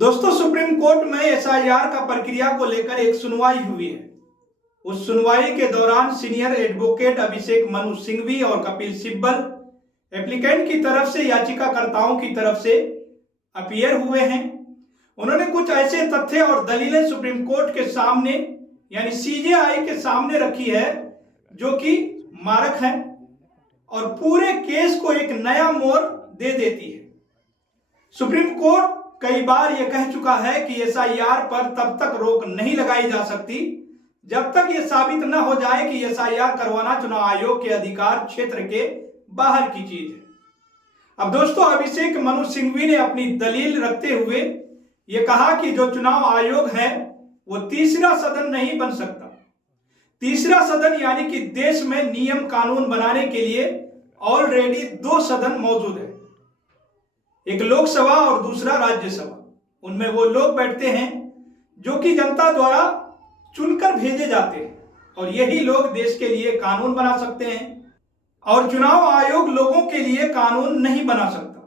दोस्तों, supreme court में SIR का प्रक्रिया को लेकर एक सुनवाई हुई है। उस सुनवाई के दौरान सीनियर एडवोकेट अभिषेक मनु सिंघवी और कपिल सिब्बल एप्लीकेंट की तरफ से याचिकाकर्ताओं की तरफ से अपीयर हुए हैं। उन्होंने कुछ ऐसे तथ्य और दलीलें सुप्रीम कोर्ट के सामने यानी सीजेआई के सामने रखी है जो कि मारक है और पूरे केस को एक नया मोड़ दे देती है। सुप्रीम कोर्ट कई बार यह कह चुका है कि एसआईआर पर तब तक रोक नहीं लगाई जा सकती जब तक यह साबित न हो जाए कि एसआईआर करवाना चुनाव आयोग के अधिकार क्षेत्र के बाहर की चीज है। अब दोस्तों, अभिषेक मनु सिंघवी ने अपनी दलील रखते हुए यह कहा कि जो चुनाव आयोग है वो तीसरा सदन नहीं बन सकता। तीसरा सदन यानी कि देश में नियम कानून बनाने के लिए ऑलरेडी 2 सदन मौजूद है, एक लोकसभा और दूसरा राज्यसभा। उनमें वो लोग बैठते हैं जो कि जनता द्वारा चुनकर भेजे जाते हैं और यही लोग देश के लिए कानून बना सकते हैं और चुनाव आयोग लोगों के लिए कानून नहीं बना सकता।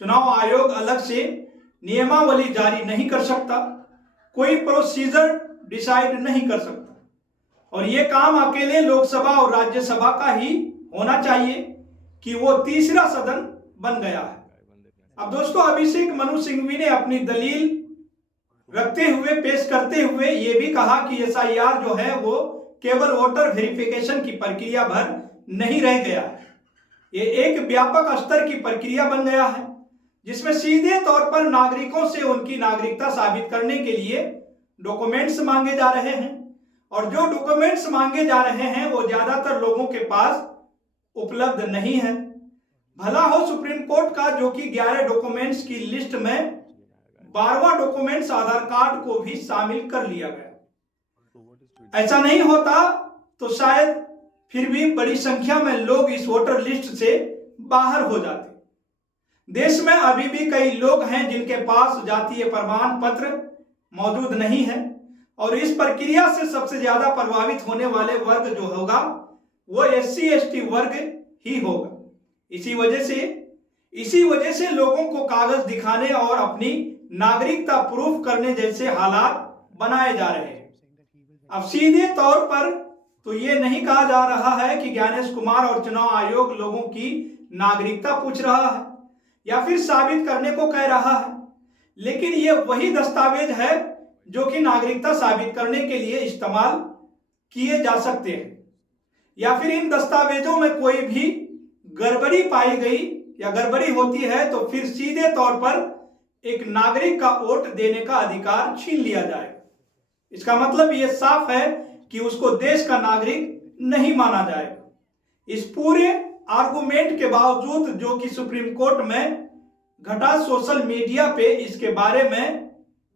चुनाव आयोग अलग से नियमावली जारी नहीं कर सकता, कोई प्रोसीजर डिसाइड नहीं कर सकता और ये काम अकेले लोकसभा और राज्यसभा का ही होना चाहिए कि वो तीसरा सदन बन गया है। अब दोस्तों, अभिषेक मनु सिंघवी ने अपनी दलील रखते हुए पेश करते हुए ये भी कहा कि एसआईआर जो है वो केवल वोटर वेरिफिकेशन की प्रक्रिया भर नहीं रह गया है, ये एक व्यापक स्तर की प्रक्रिया बन गया है जिसमें सीधे तौर पर नागरिकों से उनकी नागरिकता साबित करने के लिए डॉक्यूमेंट्स मांगे जा रहे हैं और जो डॉक्यूमेंट्स मांगे जा रहे हैं वो ज्यादातर लोगों के पास उपलब्ध नहीं है। भला हो सुप्रीम कोर्ट का जो कि 11 डॉक्यूमेंट्स की लिस्ट में 12वां डॉक्यूमेंट्स आधार कार्ड को भी शामिल कर लिया गया। ऐसा नहीं होता तो शायद फिर भी बड़ी संख्या में लोग इस वोटर लिस्ट से बाहर हो जाते। देश में अभी भी कई लोग हैं जिनके पास जातीय प्रमाण पत्र मौजूद नहीं है और इस प्रक्रिया से सबसे ज्यादा प्रभावित होने वाले वर्ग जो होगा वो SC/ST वर्ग ही होगा। इसी वजह से लोगों को कागज दिखाने और अपनी नागरिकता प्रूफ करने जैसे हालात बनाए जा रहे हैं। अब सीधे तौर पर तो ये नहीं कहा जा रहा है कि ज्ञानेश कुमार और चुनाव आयोग लोगों की नागरिकता पूछ रहा है या फिर साबित करने को कह रहा है, लेकिन ये वही दस्तावेज है जो कि नागरिकता साबित करने के लिए इस्तेमाल किए जा सकते हैं या फिर इन दस्तावेजों में कोई भी गड़बड़ी पाई गई या गड़बड़ी होती है तो फिर सीधे तौर पर एक नागरिक का वोट देने का अधिकार छीन लिया जाएगा। इसका मतलब यह साफ है कि उसको देश का नागरिक नहीं माना जाएगा। इस पूरे आर्गुमेंट के बावजूद जो कि सुप्रीम कोर्ट में घटा, सोशल मीडिया पे इसके बारे में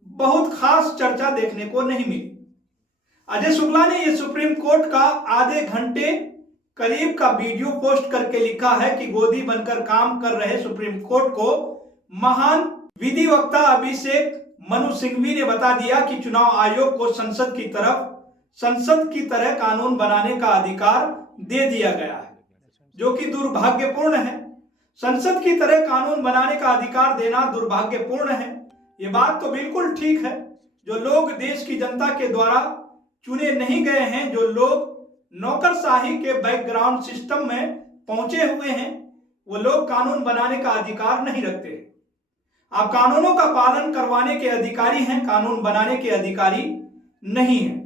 बहुत खास चर्चा देखने को नहीं मिली। अजय शुक्ला ने यह सुप्रीम कोर्ट का आधे घंटे करीब का वीडियो पोस्ट करके लिखा है कि गोदी बनकर काम कर रहे सुप्रीम कोर्ट को महान विधिवक्ता अभिषेक मनु सिंघवी ने बता दिया कि चुनाव आयोग को संसद की तरह कानून बनाने का अधिकार दे दिया गया है, जो कि दुर्भाग्यपूर्ण है। संसद की तरह कानून बनाने का अधिकार देना दुर्भाग्यपूर्ण है। ये बात तो बिल्कुल ठीक है। जो लोग देश की जनता के द्वारा चुने नहीं गए हैं, जो लोग नौकरशाही के बैकग्राउंड सिस्टम में पहुंचे हुए हैं, वो लोग कानून बनाने का अधिकार नहीं रखते। आप कानूनों का पालन करवाने के अधिकारी हैं, कानून बनाने के अधिकारी नहीं हैं।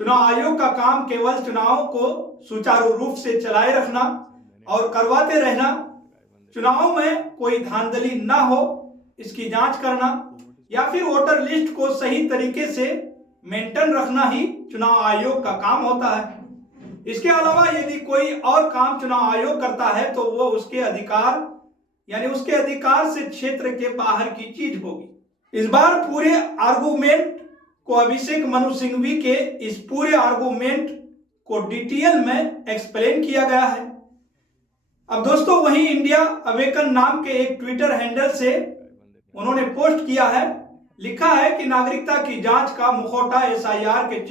चुनाव आयोग का काम केवल चुनाव को सुचारू रूप से चलाए रखना और करवाते रहना, चुनाव में कोई धांधली ना हो इसकी जांच करना या फिर वोटर लिस्ट को सही तरीके से मेंटेन रखना ही चुनाव आयोग का काम होता है। इसके अलावा यदि कोई और काम चुनाव आयोग करता है तो वो उसके अधिकार से क्षेत्र के बाहर की चीज होगी। इस बार पूरे आर्गुमेंट को अभिषेक मनु सिंघवी के इस पूरे आर्गुमेंट को डिटेल में एक्सप्लेन किया गया है। अब दोस्तों, वहीं इंडिया अवेकन नाम के एक ट्विटर हैंडल से उन्होंने पोस्ट किया है, लिखा है कि नागरिकता की जांच का मुखौटा एसआईआर के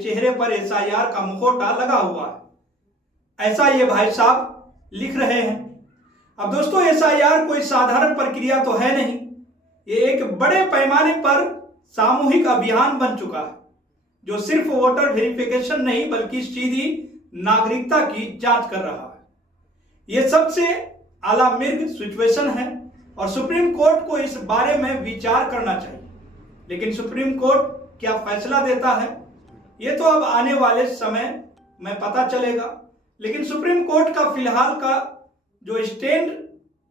चेहरे पर एसआईआर का मुखौटा लगा हुआ है। ऐसा ये भाई साहब लिख रहे हैं। अब दोस्तों, एसआईआर कोई साधारण प्रक्रिया तो है नहीं। ये एक बड़े पैमाने पर सामूहिक अभियान बन चुका है, जो सिर्फ वोटर वेरिफिकेशन नहीं बल्कि सीधी नागरिकता की जांच कर रहा है। यह सबसे अलार्मिंग सिचुएशन है और सुप्रीम कोर्ट को इस बारे में विचार करना चाहिए। लेकिन सुप्रीम कोर्ट क्या फैसला देता है, ये तो अब आने वाले समय में पता चलेगा। लेकिन सुप्रीम कोर्ट का फिलहाल का जो स्टैंड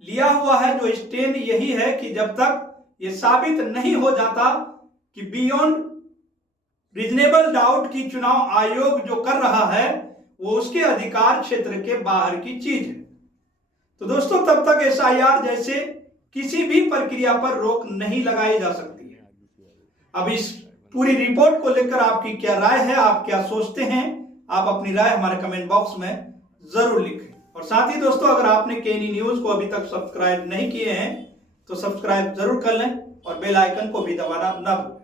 लिया हुआ है, जो स्टैंड यही है कि जब तक ये साबित नहीं हो जाता कि बियॉन्ड रीजनेबल डाउट की चुनाव आयोग जो कर रहा है वो उसके अधिकार क्षेत्र के बाहर की चीज है, तो दोस्तों तब तक एसआईआर जैसे किसी भी प्रक्रिया पर रोक नहीं लगाई जा सकती है। अब इस पूरी रिपोर्ट को लेकर आपकी क्या राय है, आप क्या सोचते हैं, आप अपनी राय हमारे कमेंट बॉक्स में जरूर लिखें। और साथ ही दोस्तों, अगर आपने केनी न्यूज को अभी तक सब्सक्राइब नहीं किए हैं तो सब्सक्राइब जरूर कर लें और बेल आइकन को भी दबाना ना भूलें।